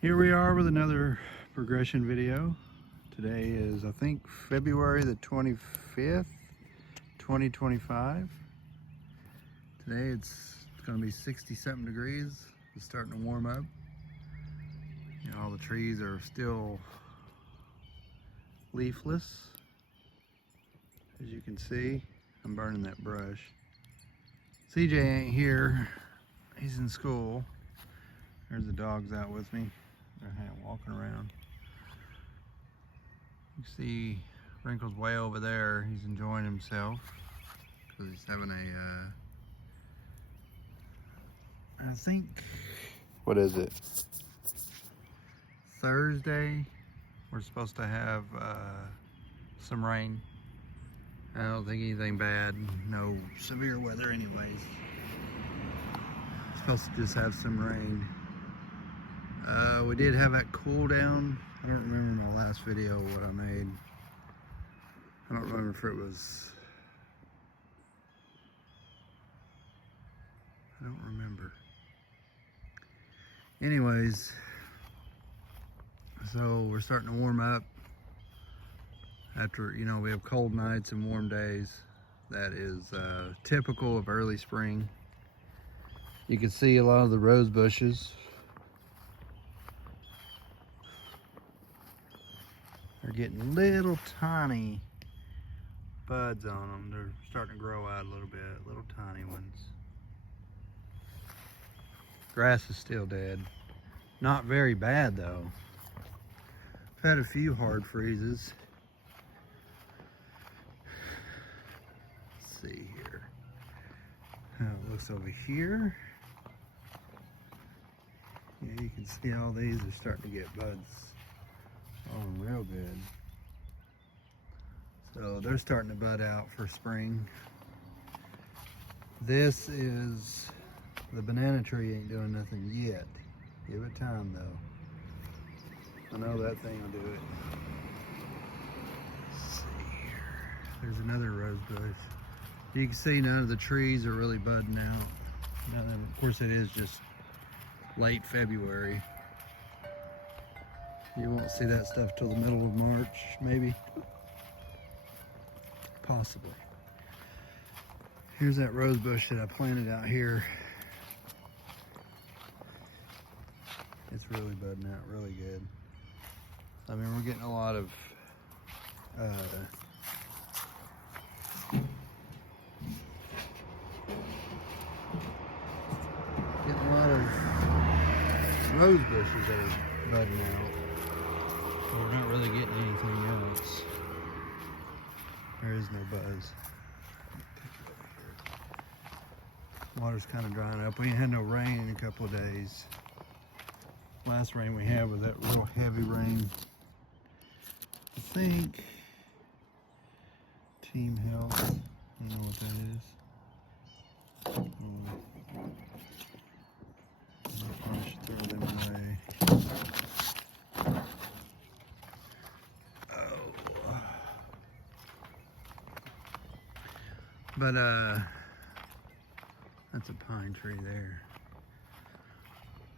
Here we are with another progression video. Today is, I think, February the 25th, 2025. Today it's going to be 60-something degrees. It's starting to warm up. You know, all the trees are still leafless. As you can see, I'm burning that brush. CJ ain't here. He's in school. There's the dogs out with me. They're walking around. You see Wrinkle's way over there. He's enjoying himself because he's having I think, what is it? Thursday, we're supposed to have some rain. I don't think anything bad, no severe weather anyways. Supposed to just have some rain. We did have that cool down. I don't remember my last video what I made. I don't remember if it was, I don't remember. Anyways, so we're starting to warm up. After, you know, we have cold nights and warm days. That is typical of early spring. You can see a lot of the rose bushes. They're getting little tiny buds on them. They're starting to grow out a little bit, little tiny ones. Grass is still dead. Not very bad though. I've had a few hard freezes. Let's see here how it looks over here. Yeah, you can see all these are starting to get buds on real good. So they're starting to bud out for spring. This is, the banana tree ain't doing nothing yet. Give it time though. I know that thing will do it. Let's see here. There's another rose bush. You can see none of the trees are really budding out. Now, of course it is just late February. You won't see that stuff till the middle of March, maybe. Possibly. Here's that rose bush that I planted out here. It's really budding out really good. I mean, we're getting a lot of rose bushes are budding out. But we're not really getting anything else. There is no buzz. Water's kind of drying up. We ain't had no rain in a couple of days. Last rain we had was that real heavy rain. I think Team Health. I don't know what that is. I should throw them away. Oh. But that's a pine tree there.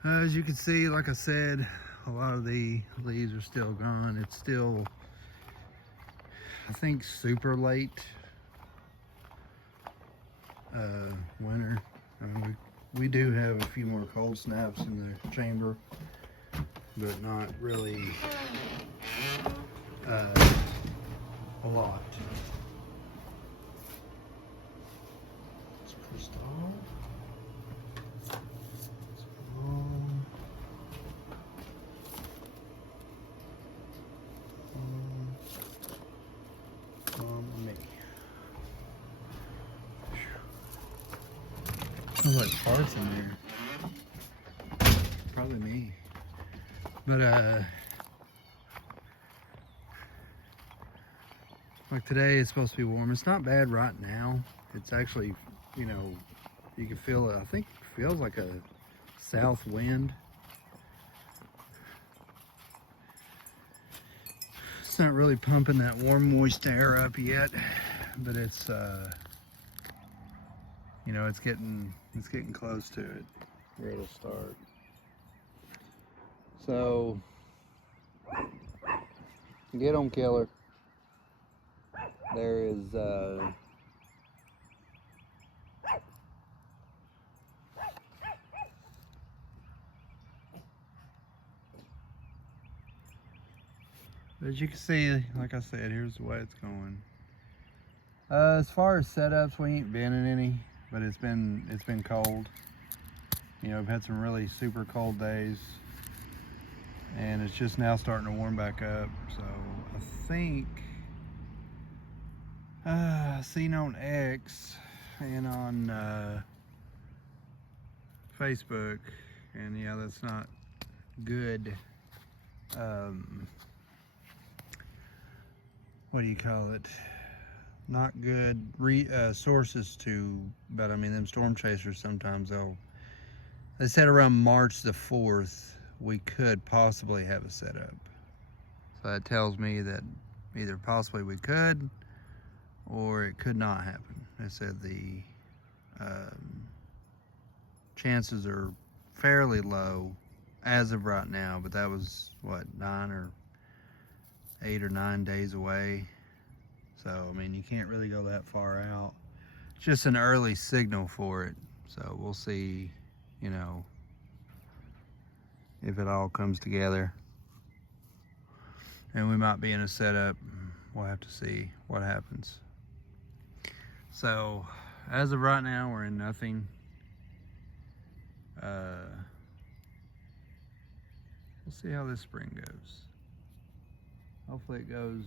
As you can see, like I said, a lot of the leaves are still gone. It's still, I think, super late winter. We do have a few more cold snaps in the chamber, but not really a lot. It's crystal. Smells like farts in there. Probably me. But like today it's supposed to be warm. It's not bad right now. It's actually, you know, you can feel it. I think it feels like a south wind. It's not really pumping that warm, moist air up yet, but it's you know, it's getting close to it where it'll start. So, get 'em, killer. There is, as you can see, like I said, here's the way it's going. As far as setups, we ain't been in any, but it's been cold. You know, we've had some really super cold days, and it's just now starting to warm back up. So I think seen on X and on Facebook, and yeah, that's not good. What do you call it? Not good sources to, but I mean, them storm chasers sometimes they said around March the 4th we could possibly have a setup. So that tells me that either possibly we could or it could not happen. They said the chances are fairly low as of right now, but that was what, 8 or 9 days away. So I mean, you can't really go that far out. It's just an early signal for it. So we'll see, you know, if it all comes together. And we might be in a setup. We'll have to see what happens. So as of right now, we're in nothing. We'll see how this spring goes. Hopefully it goes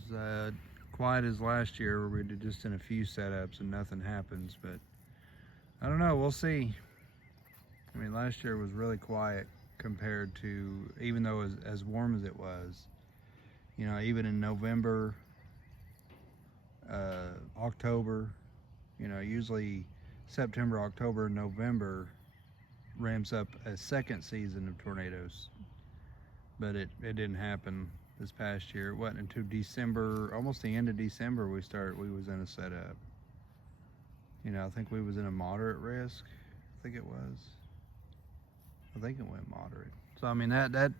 quiet as last year, where we did just in a few setups and nothing happens, but I don't know, we'll see. I mean, last year was really quiet compared to, even though as warm as it was, you know, even in November, October, you know, usually September, October, November ramps up a second season of tornadoes, but it didn't happen this past year. It wasn't until December, almost the end of December, we was in a setup. You know, I think we was in a moderate risk. I think it went moderate. So I mean, that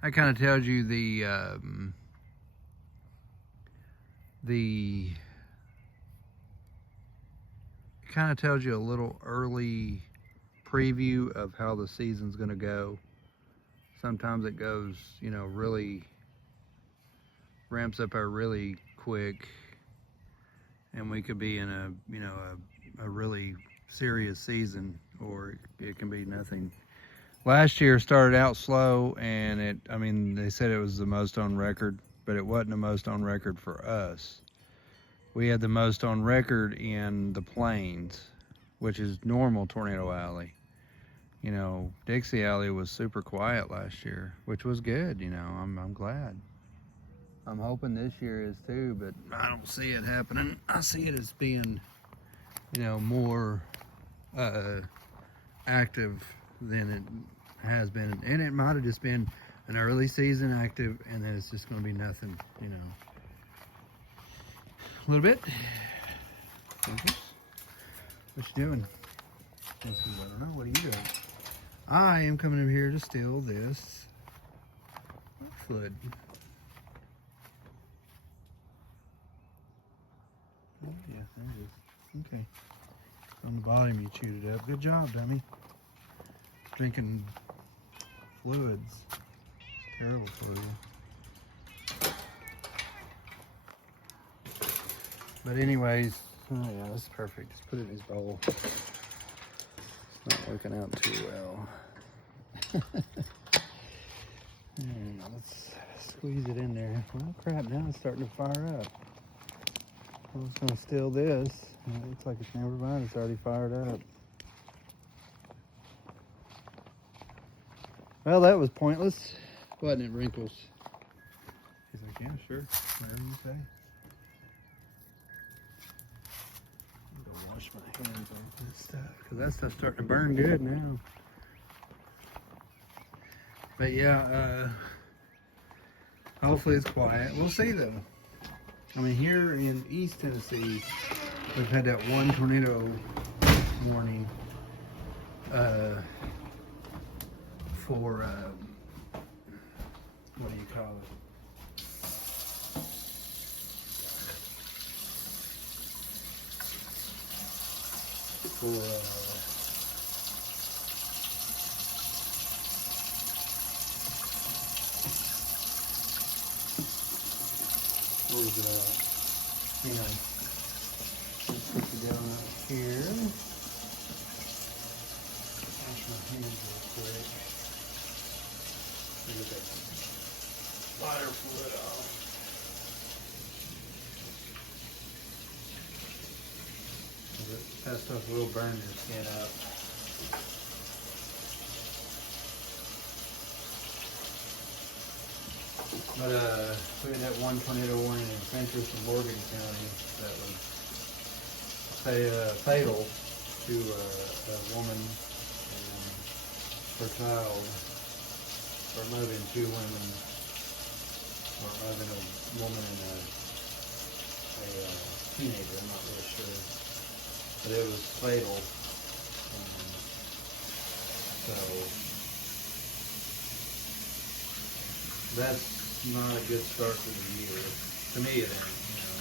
kind of tells you kind of tells you a little early preview of how the season's going to go. Sometimes it goes, you know, really ramps up there really quick, and we could be in a, you know, a really serious season, or it can be nothing. Last year started out slow, and I mean, they said it was the most on record, but it wasn't the most on record for us. We had the most on record in the Plains, which is normal Tornado Alley. You know, Dixie Alley was super quiet last year, which was good. You know, I'm glad. I'm hoping this year is too, but I don't see it happening. I see it as being, you know, more active than it has been. And it might have just been an early season active, and then it's just going to be nothing, you know. A little bit. What you doing? I don't know. What are you doing? I am coming over here to steal this foot. Oh, yeah, there it is. Okay. On the bottom, you chewed it up. Good job, dummy. Drinking fluids. Terrible for you. But anyways, oh yeah, that's perfect. Just put it in his bowl. It's not working out too well. Let's squeeze it in there. Well, crap, now it's starting to fire up. I was going to steal this. It looks like it's never mind. It's already fired up. Well, that was pointless, wasn't it, Wrinkles? He's like, yeah, sure. Whatever you say. I'm going to wash my hands off this stuff, because that stuff's starting to burn good now. But yeah, hopefully it's quiet. We'll see, though. I mean, here in East Tennessee, we've had that one tornado warning for call it? For what was it? Let's put the down up here. Wash my hands real quick. Get that lighter fluid off. That stuff will burn your skin up. But we had that one tornado warning in Fentress and Morgan County that was fatal to a woman and her child, or moving two women, or moving a woman and a teenager, I'm not really sure. But it was fatal. So that's not a good start to the year. To me it ain't, you know.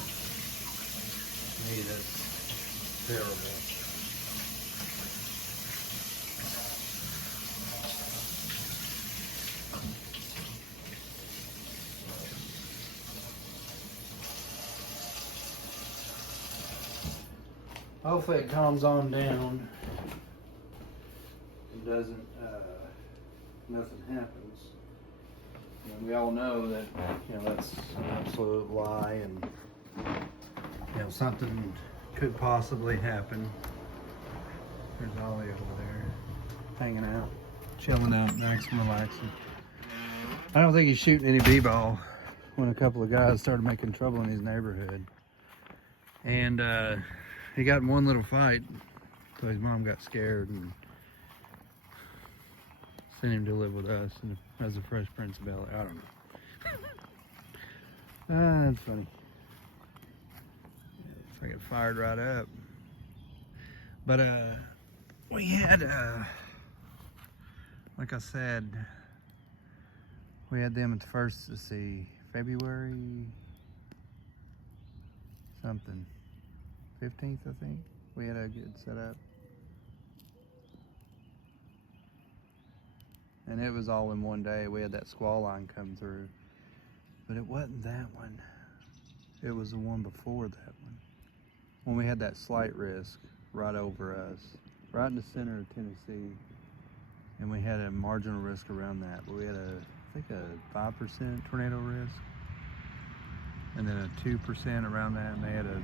To me that's terrible. Hopefully it calms on down and doesn't, nothing happens. And we all know that, you know, that's an absolute lie, and, you know, something could possibly happen. There's Ollie over there, hanging out, chilling out, nice and relaxing. I don't think he's shooting any b-ball when a couple of guys started making trouble in his neighborhood. And, he got in one little fight, so his mom got scared and sent him to live with us and as a Fresh Prince of Bel-Air. I don't know. That's funny. If I get fired right up. But we had, like I said, we had them at the first, let's see, February something. 15th, I think. We had a good setup. And it was all in one day. We had that squall line come through. But it wasn't that one. It was the one before that one. When we had that slight risk right over us, right in the center of Tennessee. And we had a marginal risk around that. But we had I think a 5% tornado risk. And then a 2% around that. And they had a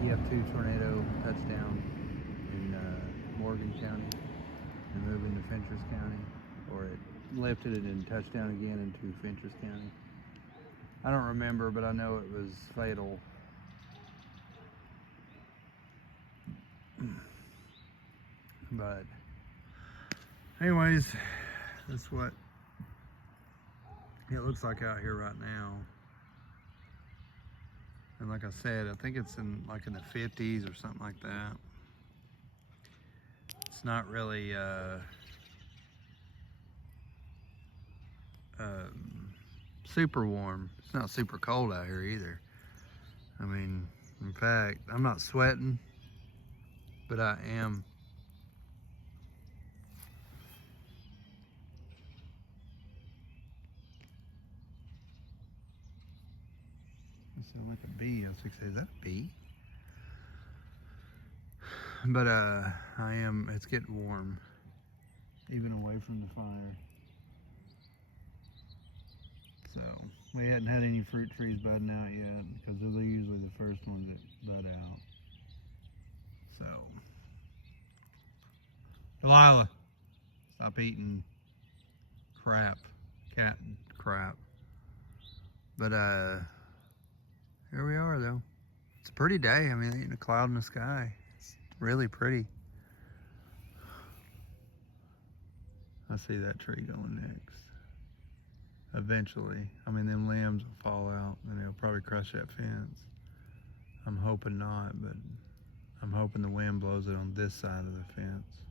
EF2 tornado touchdown in Morgan County and moved into Fentress County, or it lifted it and touchdown again into Fentress County. I don't remember, but I know it was fatal. But anyways, that's what it looks like out here right now. And like I said, I think it's in the 50s or something like that. It's not really super warm. It's not super cold out here either. I mean, in fact, I'm not sweating, but I am. I sound like a bee. I was like, is that a bee? But I am, it's getting warm, even away from the fire. So we hadn't had any fruit trees budding out yet, because they're usually the first ones that bud out. So, Delilah, stop eating crap, cat crap. But here we are though. It's a pretty day. I mean, ain't a cloud in the sky. It's really pretty. I see that tree going next. Eventually. I mean, them limbs will fall out and it'll probably crush that fence. I'm hoping not, but I'm hoping the wind blows it on this side of the fence.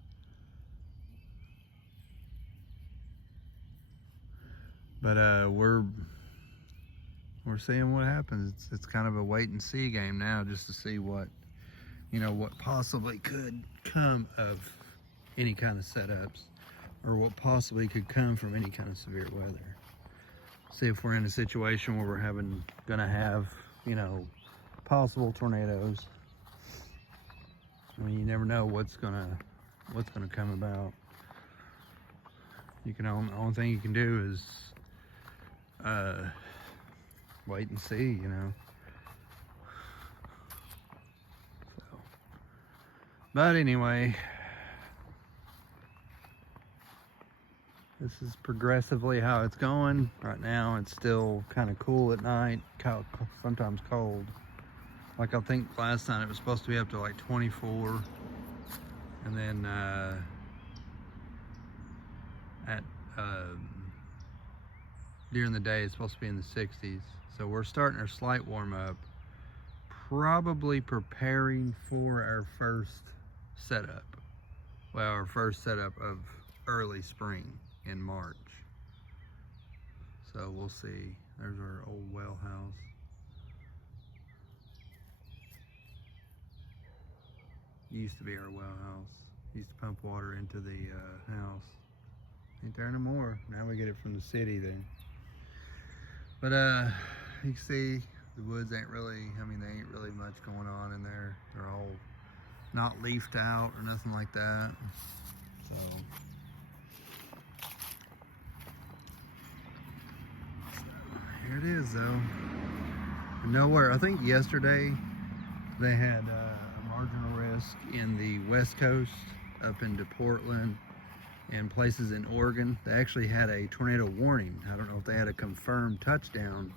But we're seeing what happens. It's kind of a wait and see game now, just to see what, you know, what possibly could come of any kind of setups, or what possibly could come from any kind of severe weather. See if we're in a situation where we're gonna have, you know, possible tornadoes. I mean, you never know what's gonna come about. Only thing you can do is wait and see, you know. So, but anyway, this is progressively how it's going. Right now it's still kind of cool at night, sometimes cold. Like, I think last night it was supposed to be up to like 24, and then during the day it's supposed to be in the 60s. So we're starting our slight warm up, probably preparing for our first setup. Well, our first setup of early spring in March. So we'll see. There's our old well house. Used to be our well house. Used to pump water into the house. Ain't there no more. Now we get it from the city then. But you can see the woods ain't really, I mean, there ain't really much going on in there. They're all not leafed out or nothing like that. So here it is though. Nowhere, I think yesterday they had a marginal risk in the West Coast, up into Portland and places in Oregon. They actually had a tornado warning. I don't know if they had a confirmed touchdown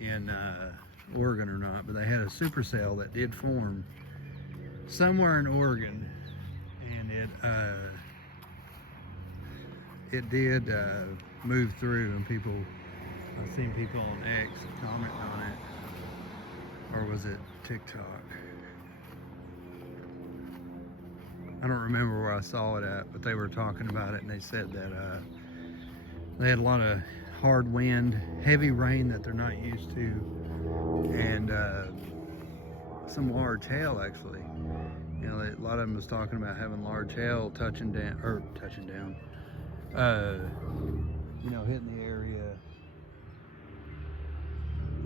in Oregon or not, but they had a supercell that did form somewhere in Oregon, and it did move through, and I've seen people on X comment on it, or was it TikTok? I don't remember where I saw it at, but they were talking about it, and they said that they had a lot of hard wind, heavy rain that they're not used to, and some large hail actually. You know, a lot of them was talking about having large hail touching down, you know, hitting the area,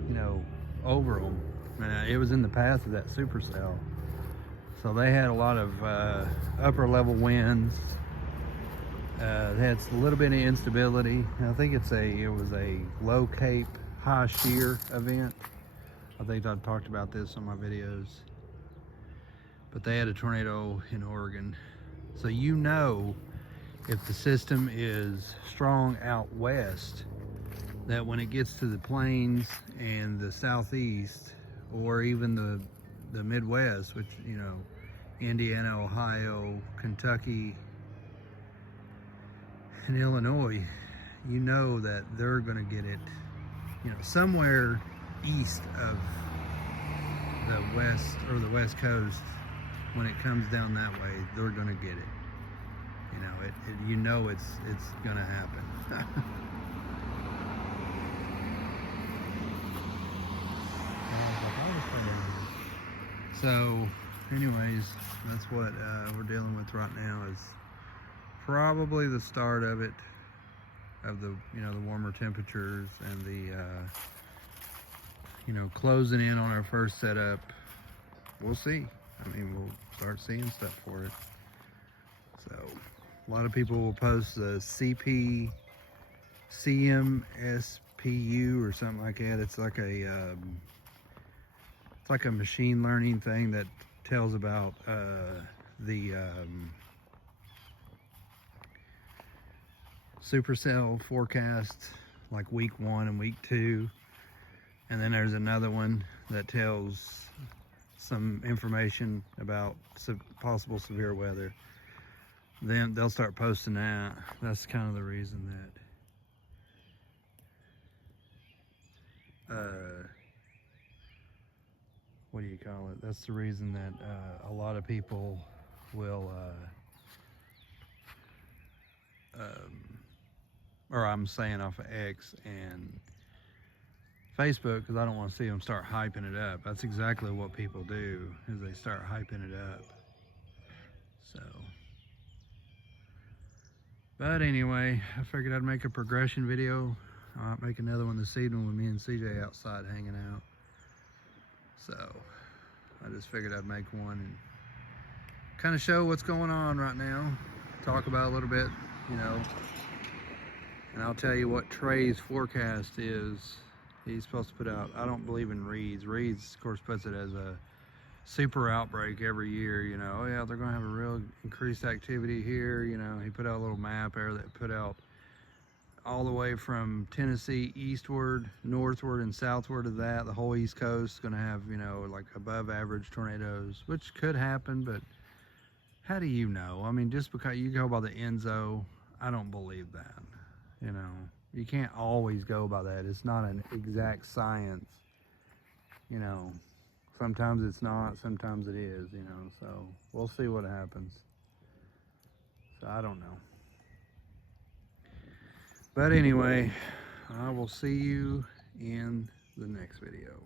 you know, over them. And it was in the path of that supercell. So they had a lot of upper level winds. They had a little bit of instability. I think it was a low cape, high shear event. I think I've talked about this on my videos. But they had a tornado in Oregon. So you know, if the system is strong out west, that when it gets to the plains and the southeast, or even the Midwest, which, you know, Indiana, Ohio, Kentucky, and Illinois, you know that they're going to get it, you know, somewhere east of the west, or the west coast. When it comes down that way, they're going to get it. You know, you know it's going to happen. So anyways, that's what we're dealing with right now, is probably the start of it, of the, you know, the warmer temperatures and the you know, closing in on our first setup. We'll see. I mean, we'll start seeing stuff for it. So a lot of people will post the CMSPU or something like that. It's like a machine learning thing that tells about the supercell forecast, like week 1 and week 2. And then there's another one that tells some information about possible severe weather. Then they'll start posting that. That's kind of the reason that what do you call it? That's the reason that a lot of people will or I'm saying off of X and Facebook, because I don't want to see them start hyping it up. That's exactly what people do, is they start hyping it up. So, but anyway, I figured I'd make a progression video. I might make another one this evening with me and CJ outside hanging out. So I just figured I'd make one and kind of show what's going on right now. Talk about a little bit, you know. And I'll tell you what Trey's forecast is. He's supposed to put out, I don't believe in Reed's. Reed's, of course, puts it as a super outbreak every year, you know. Oh yeah, they're gonna have a real increased activity here, you know. He put out a little map there that put out all the way from Tennessee eastward, northward, and southward of that. The whole East Coast is gonna have, you know, like above average tornadoes, which could happen, but how do you know? I mean, just because you go by the Enzo, I don't believe that, you know. You can't always go by that. It's not an exact science, you know. Sometimes it's not, sometimes it is, you know. So we'll see what happens. So I don't know. But anyway, I will see you in the next video.